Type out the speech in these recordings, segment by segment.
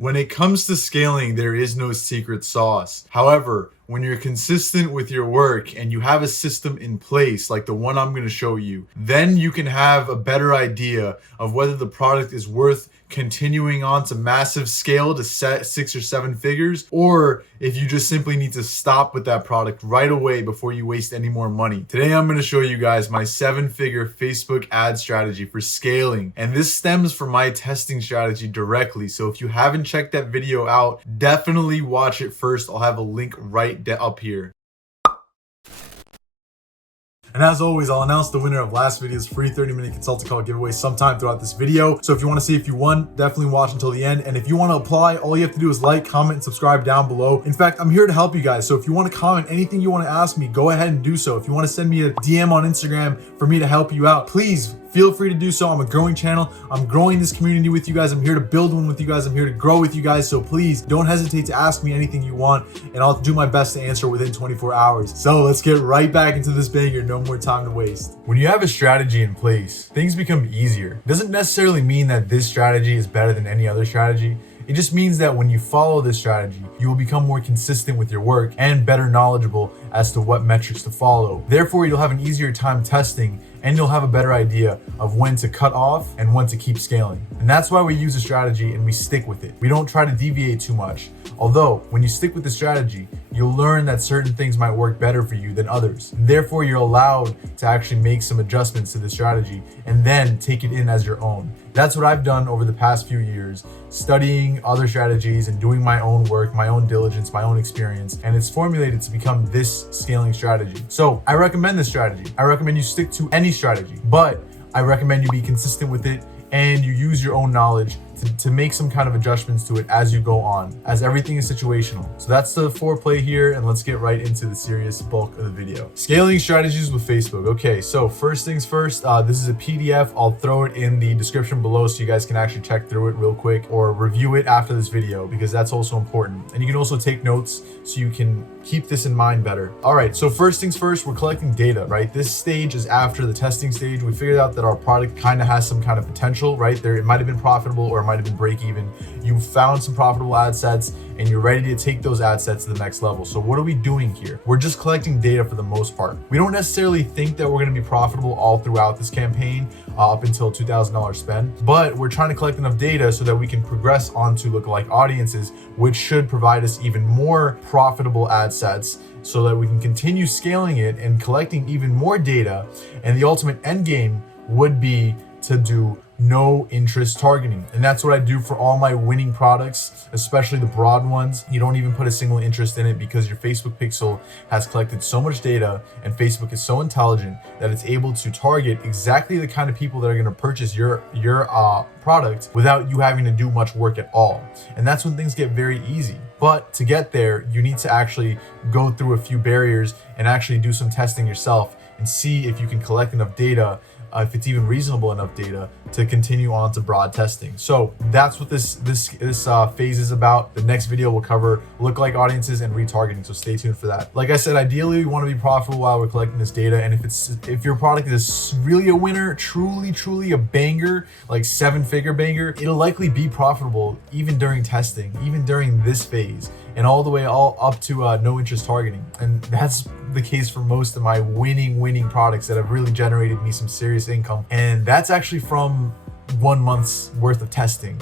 When it comes to scaling, there is no secret sauce. However, when you're consistent with your work and you have a system in place like the one I'm going to show you, then you can have a better idea of whether the product is worth continuing on to massive scale to set 6 or 7 figures, or if you just simply need to stop with that product right away before you waste any more money. Today I'm going to show you guys my 7-figure Facebook ad strategy for scaling, and this stems from my testing strategy directly. So if you haven't checked that video out, definitely watch it first. I'll have a link right up here. And as always, I'll announce the winner of last video's free 30-minute consulting call giveaway sometime throughout this video. So if you want to see if you won, definitely watch until the end. And if you want to apply, all you have to do is like, comment, and subscribe down below. In fact, I'm here to help you guys. So if you want to comment anything you want to ask me, go ahead and do so. If you want to send me a DM on Instagram for me to help you out, please feel free to do so. I'm a growing channel. I'm growing this community with you guys. I'm here to build one with you guys. I'm here to grow with you guys. So please don't hesitate to ask me anything you want, and I'll do my best to answer within 24 hours. So let's get right back into this banger. No more time to waste. When you have a strategy in place, things become easier. It doesn't necessarily mean that this strategy is better than any other strategy. It just means that when you follow this strategy, you will become more consistent with your work and better knowledgeable as to what metrics to follow. Therefore, you'll have an easier time testing, and you'll have a better idea of when to cut off and when to keep scaling. And that's why we use a strategy and we stick with it. We don't try to deviate too much. Although, when you stick with the strategy, you'll learn that certain things might work better for you than others. And therefore, you're allowed to actually make some adjustments to the strategy and then take it in as your own. That's what I've done over the past few years, studying other strategies and doing my own work, my own diligence, my own experience, and it's formulated to become this scaling strategy. So I recommend this strategy. I recommend you stick to any strategy, but I recommend you be consistent with it and you use your own knowledge to make some kind of adjustments to it as you go on, as everything is situational. So that's the foreplay here, and let's get right into the serious bulk of the video. Scaling strategies with Facebook. Okay, so first things first, this is a PDF. I'll throw it in the description below so you guys can actually check through it real quick or review it after this video, because that's also important. And you can also take notes so you can keep this in mind better. All right, so first things first, we're collecting data, right? This stage is after the testing stage. We figured out that our product kind of has some kind of potential, right? It might have been profitable or it might have been break even. You found some profitable ad sets and you're ready to take those ad sets to the next level. So what are we doing here? We're just collecting data for the most part. We don't necessarily think that we're going to be profitable all throughout this campaign up until $2,000 spend, but we're trying to collect enough data so that we can progress onto lookalike audiences, which should provide us even more profitable ad sets so that we can continue scaling it and collecting even more data. And the ultimate end game would be to do no interest targeting. And that's what I do for all my winning products, especially the broad ones. You don't even put a single interest in it because your Facebook pixel has collected so much data and Facebook is so intelligent that it's able to target exactly the kind of people that are going to purchase your product without you having to do much work at all. And that's when things get very easy. But to get there, you need to actually go through a few barriers and actually do some testing yourself and see if you can collect enough data, if it's even reasonable enough data to continue on to broad testing. So that's what this phase is about. The next video will cover lookalike audiences and retargeting, so stay tuned for that. Like I said, ideally we want to be profitable while we're collecting this data, and if your product is really a winner, truly a banger, like 7-figure banger, it'll likely be profitable even during testing, even during this phase, and all the way up to no interest targeting. And that's the case for most of my winning products that have really generated me some serious income, and that's actually from 1 month's worth of testing.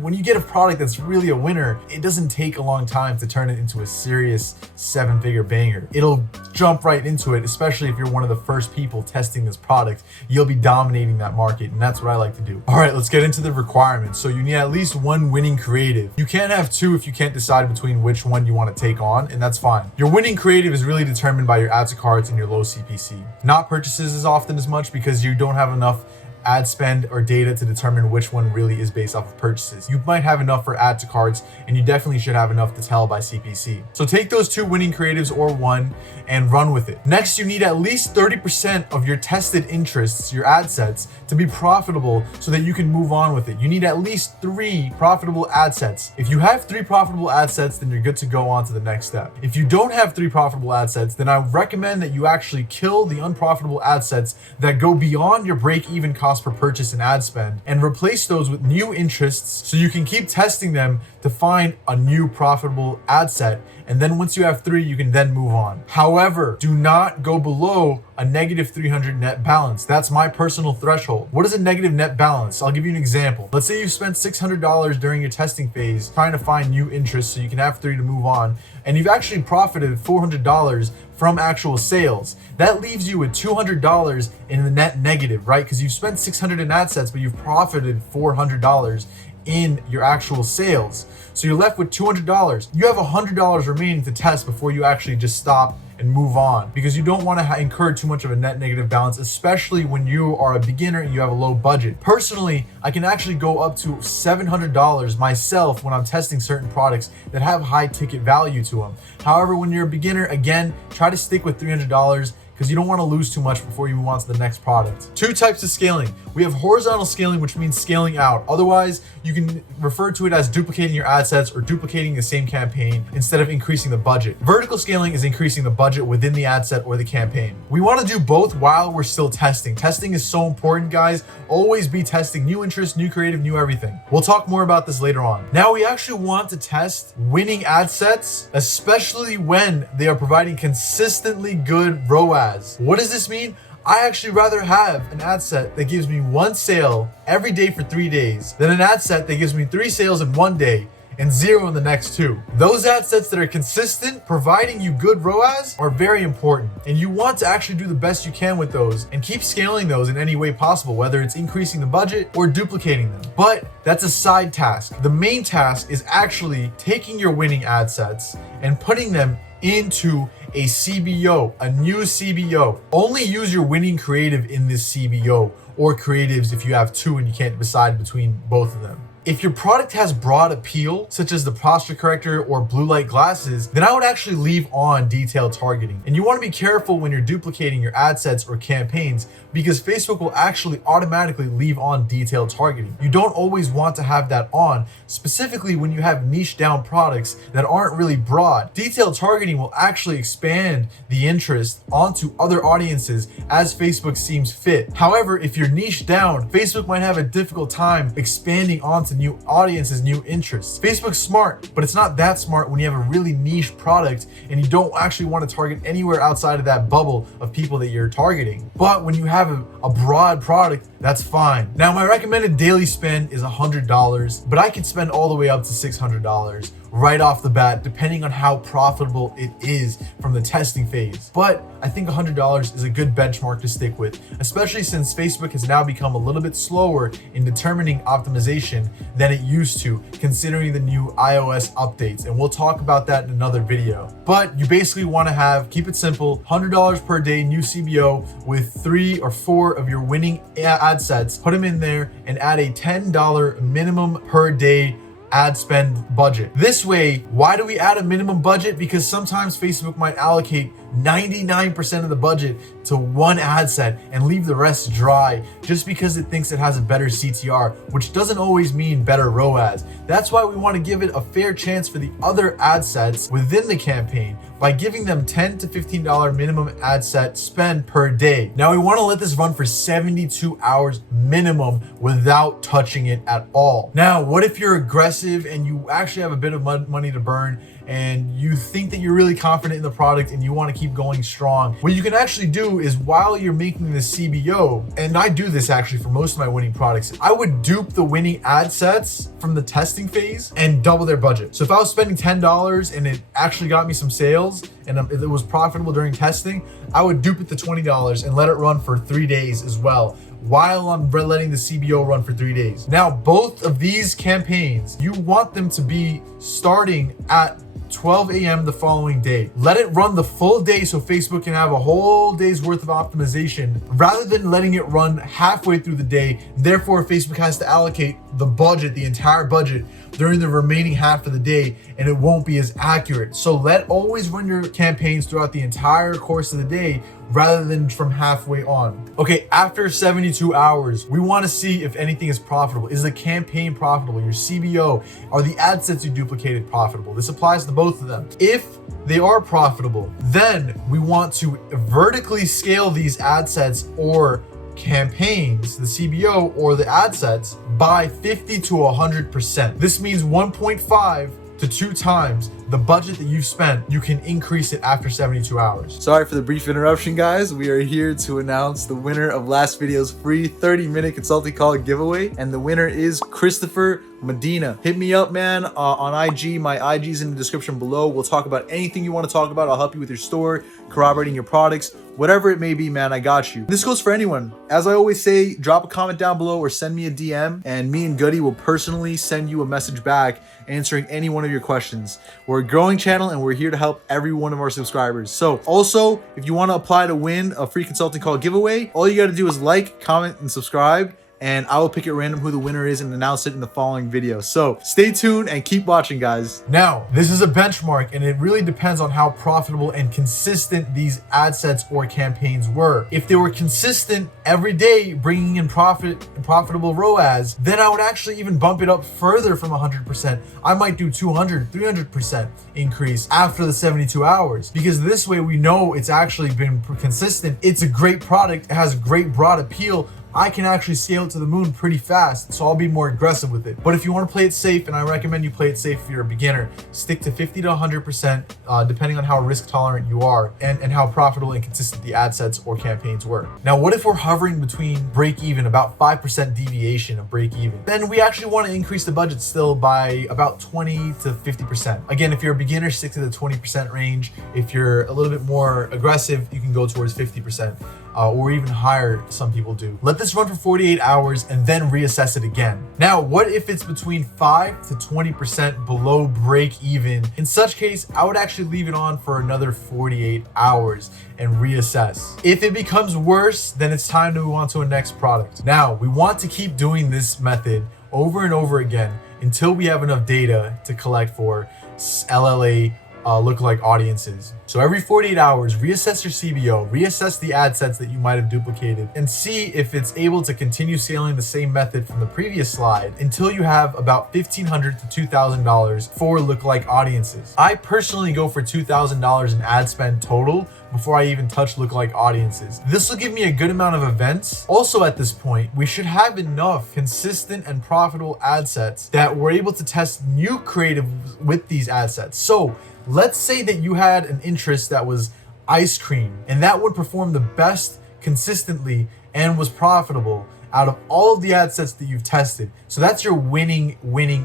When you get a product that's really a winner, it doesn't take a long time to turn it into a serious 7-figure banger. It'll jump right into it, especially if you're one of the first people testing this product. You'll be dominating that market, and that's what I like to do. All right, let's get into the requirements. So you need at least 1 winning creative. You can't have 2 if you can't decide between which one you want to take on, and that's fine. Your winning creative is really determined by your add to carts and your low CPC. Not purchases as often as much because you don't have enough ad spend or data to determine which one really is based off of purchases. You might have enough for add to carts, and you definitely should have enough to tell by CPC. So take those 2 winning creatives or 1 and run with it. Next, you need at least 30% of your tested interests, your ad sets, to be profitable so that you can move on with it. You need at least 3 profitable ad sets. If you have 3 profitable ad sets, then you're good to go on to the next step. If you don't have 3 profitable ad sets, then I recommend that you actually kill the unprofitable ad sets that go beyond your break-even cost per purchase and ad spend and replace those with new interests so you can keep testing them to find a new profitable ad set. And then once you have 3, you can then move on. However, do not go below a negative 300 net balance. That's my personal threshold. What is a negative net balance? I'll give you an example. Let's say you spent $600 during your testing phase trying to find new interests so you can have 3 to move on, and you've actually profited $400 from actual sales. That leaves you with $200 in the net negative, right? Because you've spent $600 in ad sets, but you've profited $400 in your actual sales. So you're left with $200. You have $100 remaining to test before you actually just stop and move on, because you don't want to incur too much of a net negative balance, especially when you are a beginner and you have a low budget. Personally, I can actually go up to $700 myself when I'm testing certain products that have high ticket value to them. However, when you're a beginner, again, try to stick with $300, because you don't want to lose too much before you move on to the next product. 2 types of scaling. We have horizontal scaling, which means scaling out. Otherwise, you can refer to it as duplicating your ad sets or duplicating the same campaign instead of increasing the budget. Vertical scaling is increasing the budget within the ad set or the campaign. We want to do both while we're still testing. Testing is so important, guys. Always be testing new interests, new creative, new everything. We'll talk more about this later on. Now, we actually want to test winning ad sets, especially when they are providing consistently good ROAS. What does this mean? I actually rather have an ad set that gives me 1 sale every day for 3 days than an ad set that gives me 3 sales in 1 day and 0 in the next 2. Those ad sets that are consistent, providing you good ROAS, are very important. And you want to actually do the best you can with those and keep scaling those in any way possible, whether it's increasing the budget or duplicating them. But that's a side task. The main task is actually taking your winning ad sets and putting them into a CBO, a new CBO. Only use your winning creative in this CBO, or creatives if you have 2 and you can't decide between both of them. If your product has broad appeal, such as the posture corrector or blue light glasses, then I would actually leave on detailed targeting. And you want to be careful when you're duplicating your ad sets or campaigns, because Facebook will actually automatically leave on detailed targeting. You don't always want to have that on, specifically when you have niche down products that aren't really broad. Detailed targeting will actually expand the interest onto other audiences as Facebook seems fit. However, if you're niche down, Facebook might have a difficult time expanding onto new audiences, new interests. Facebook's smart, but it's not that smart when you have a really niche product and you don't actually want to target anywhere outside of that bubble of people that you're targeting. But when you have a broad product, that's fine. Now, my recommended daily spend is $100, but I can spend all the way up to $600 right off the bat, depending on how profitable it is from the testing phase. But I think $100 is a good benchmark to stick with, especially since Facebook has now become a little bit slower in determining optimization than it used to, considering the new iOS updates. And we'll talk about that in another video. But you basically want to keep it simple, $100 per day, new CBO with 3 or 4 of your winning ad sets, put them in there and add a $10 minimum per day ad spend budget. This way, why do we add a minimum budget? Because sometimes Facebook might allocate 99% of the budget to one ad set and leave the rest dry just because it thinks it has a better CTR, which doesn't always mean better ROAS. That's why we want to give it a fair chance for the other ad sets within the campaign by giving them $10 to $15 minimum ad set spend per day. Now, we want to let this run for 72 hours minimum without touching it at all. Now, what if you're aggressive and you actually have a bit of money to burn and you think that you're really confident in the product and you want to keep going strong? What you can actually do is, while you're making the CBO, and I do this actually for most of my winning products, I would dupe the winning ad sets from the testing phase and double their budget. So if I was spending $10 and it actually got me some sales and it was profitable during testing, I would dupe it to $20 and let it run for 3 days as well, while I'm letting the CBO run for 3 days. Now, both of these campaigns, you want them to be starting at 12 a.m. the following day. Let it run the full day so Facebook can have a whole day's worth of optimization, rather than letting it run halfway through the day. Therefore, Facebook has to allocate the budget, the entire budget, during the remaining half of the day, and it won't be as accurate. So always run your campaigns throughout the entire course of the day rather than from halfway on. Okay, after 72 hours, we want to see if anything is profitable. Is the campaign profitable? Your CBO, are the ad sets you duplicated profitable? This applies to both of them. If they are profitable, then we want to vertically scale these ad sets or campaigns, the CBO or the ad sets, by 50 to 100%. This means 1.5 to 2 times the budget that you've spent, you can increase it after 72 hours. Sorry for the brief interruption, guys. We are here to announce the winner of last video's free 30-minute consulting call giveaway, and the winner is Christopher Medina. Hit me up, man, on IG. My IG's in the description below. We'll talk about anything you want to talk about. I'll help you with your store, corroborating your products, whatever it may be, man, I got you. This goes for anyone. As I always say, drop a comment down below or send me a DM, and me and Goody will personally send you a message back answering any one of your questions. We're a growing channel and we're here to help every one of our subscribers. So also, if you want to apply to win a free consulting call giveaway, all you got to do is like, comment, and subscribe, and I will pick at random who the winner is and announce it in the following video. So stay tuned and keep watching, guys. Now, this is a benchmark, and it really depends on how profitable and consistent these ad sets or campaigns were. If they were consistent every day, bringing in profitable ROAS, then I would actually even bump it up further from 100%. I might do 200, 300% increase after the 72 hours, because this way we know it's actually been consistent. It's a great product. It has great broad appeal. I can actually scale it to the moon pretty fast, so I'll be more aggressive with it. But if you want to play it safe, and I recommend you play it safe if you're a beginner, stick to 50 to 100%, depending on how risk tolerant you are and how profitable and consistent the ad sets or campaigns were. Now, what if we're hovering between break even, about 5% deviation of break even? Then we actually want to increase the budget still by about 20 to 50%. Again, if you're a beginner, stick to the 20% range. If you're a little bit more aggressive, you can go towards 50%. Or even higher, some people do. Let this run for 48 hours and then reassess it again. Now, what if it's between 5 to 20% below break even? In such case, I would actually leave it on for another 48 hours and reassess. If it becomes worse, then it's time to move on to a next product. Now, we want to keep doing this method over and over again until we have enough data to collect for LLA lookalike audiences. So every 48 hours, reassess your CBO, reassess the ad sets that you might have duplicated, and see if it's able to continue scaling the same method from the previous slide until you have about $1,500 to $2,000 for lookalike audiences. I personally go for $2,000 in ad spend total before I even touch lookalike audiences. This will give me a good amount of events. Also, at this point, we should have enough consistent and profitable ad sets that we're able to test new creative with these ad sets. So let's say that you had an interest that was ice cream, and that would perform the best consistently and was profitable out of all of the ad sets that you've tested. So that's your winning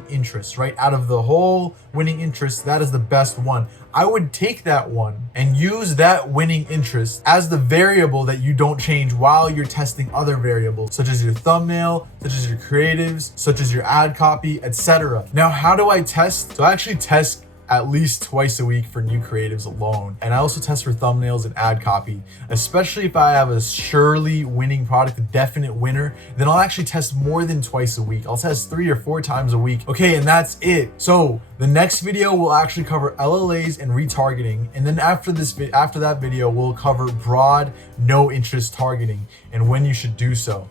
interest, right? Out of the whole winning interest, that is the best one. I would take that one and use that winning interest as the variable that you don't change while you're testing other variables, such as your thumbnail, such as your creatives, such as your ad copy, etc. Now, how do I test? So I actually test at least twice a week for new creatives alone. And I also test for thumbnails and ad copy, especially if I have a surely winning product, a definite winner, then I'll actually test more than twice a week. I'll test 3 or 4 times a week. Okay, and that's it. So the next video will actually cover LLAs and retargeting. And then after that video, we'll cover broad, no interest targeting and when you should do so.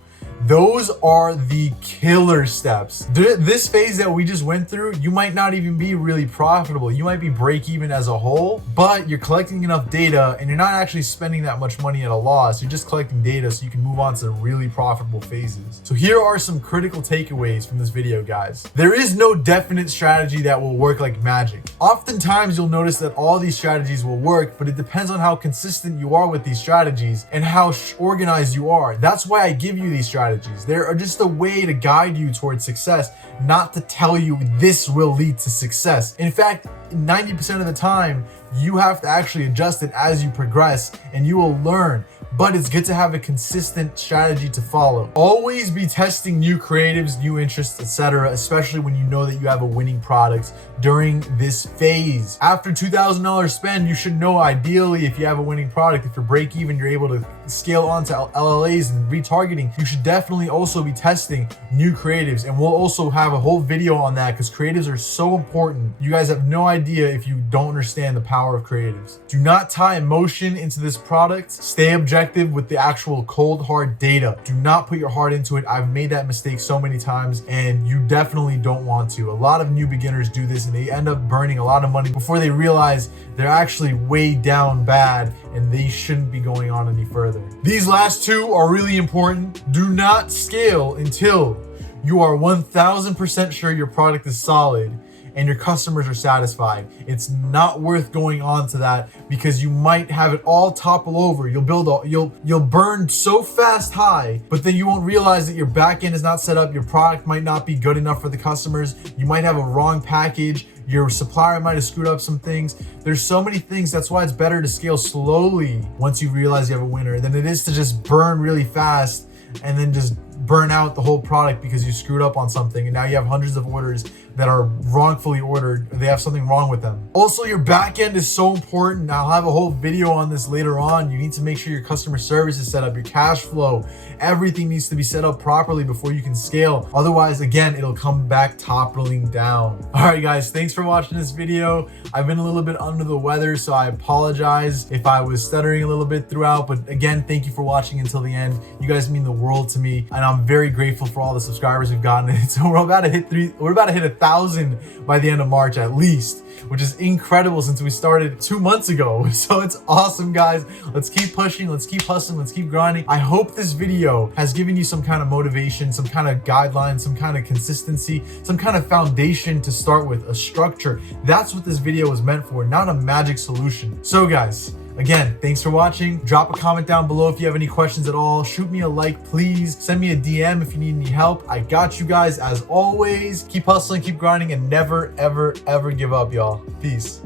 Those are the killer steps. This phase that we just went through, you might not even be really profitable. You might be break even as a whole, but you're collecting enough data and you're not actually spending that much money at a loss. You're just collecting data so you can move on to really profitable phases. So here are some critical takeaways from this video, guys. There is no definite strategy that will work like magic. Oftentimes you'll notice that all these strategies will work, but it depends on how consistent you are with these strategies and how organized you are. That's why I give you these strategies. They are just a way to guide you towards success, not to tell you this will lead to success. In fact, 90% of the time, you have to actually adjust it as you progress and you will learn. But it's good to have a consistent strategy to follow. Always be testing new creatives, new interests, etc., especially when you know that you have a winning product during this phase. After $2,000 spend, you should know ideally if you have a winning product, if you're break even, you're able to scale onto LLAs and retargeting. You should definitely also be testing new creatives, and we'll also have a whole video on that because creatives are so important. You guys have no idea if you don't understand the power of creatives. Do not tie emotion into this product. Stay objective with the actual cold hard data. Do not put your heart into it. I've made that mistake so many times and you definitely don't want to. A lot of new beginners do this and they end up burning a lot of money before they realize they're actually way down bad and they shouldn't be going on any further. These last two are really important. Do not scale until you are 1000% sure your product is solid and your customers are satisfied. It's not worth going on to that because you might have it all topple over. You'll burn so fast high, but then you won't realize that your back end is not set up. Your product might not be good enough for the customers. You might have a wrong package. Your supplier might have screwed up some things. There's so many things. That's why it's better to scale slowly once you realize you have a winner than it is to just burn really fast and then just burn out the whole product because you screwed up on something and now you have hundreds of orders that are wrongfully ordered. They have something wrong with them. Also, your back end is so important. I'll have a whole video on this later on. You need to make sure your customer service is set up, your cash flow, everything needs to be set up properly before you can scale. Otherwise, again, it'll come back toppling down. All right, guys, thanks for watching this video. I've been a little bit under the weather, so I apologize if I was stuttering a little bit throughout, but again, thank you for watching until the end. You guys mean the world to me, and I'm very grateful for all the subscribers we've gotten. So we're about to hit 1,000 by the end of March at least, which is incredible since we started 2 months ago. So it's awesome, guys. Let's keep pushing, let's keep hustling, let's keep grinding. I hope this video has given you some kind of motivation, some kind of guideline, some kind of consistency, some kind of foundation to start with, a structure. That's what this video was meant for, not a magic solution. So guys, again, thanks for watching. Drop a comment down below if you have any questions at all. Shoot me a like, please. Send me a DM if you need any help. I got you guys as always. Keep hustling, keep grinding, and never, ever, ever give up, y'all. Peace.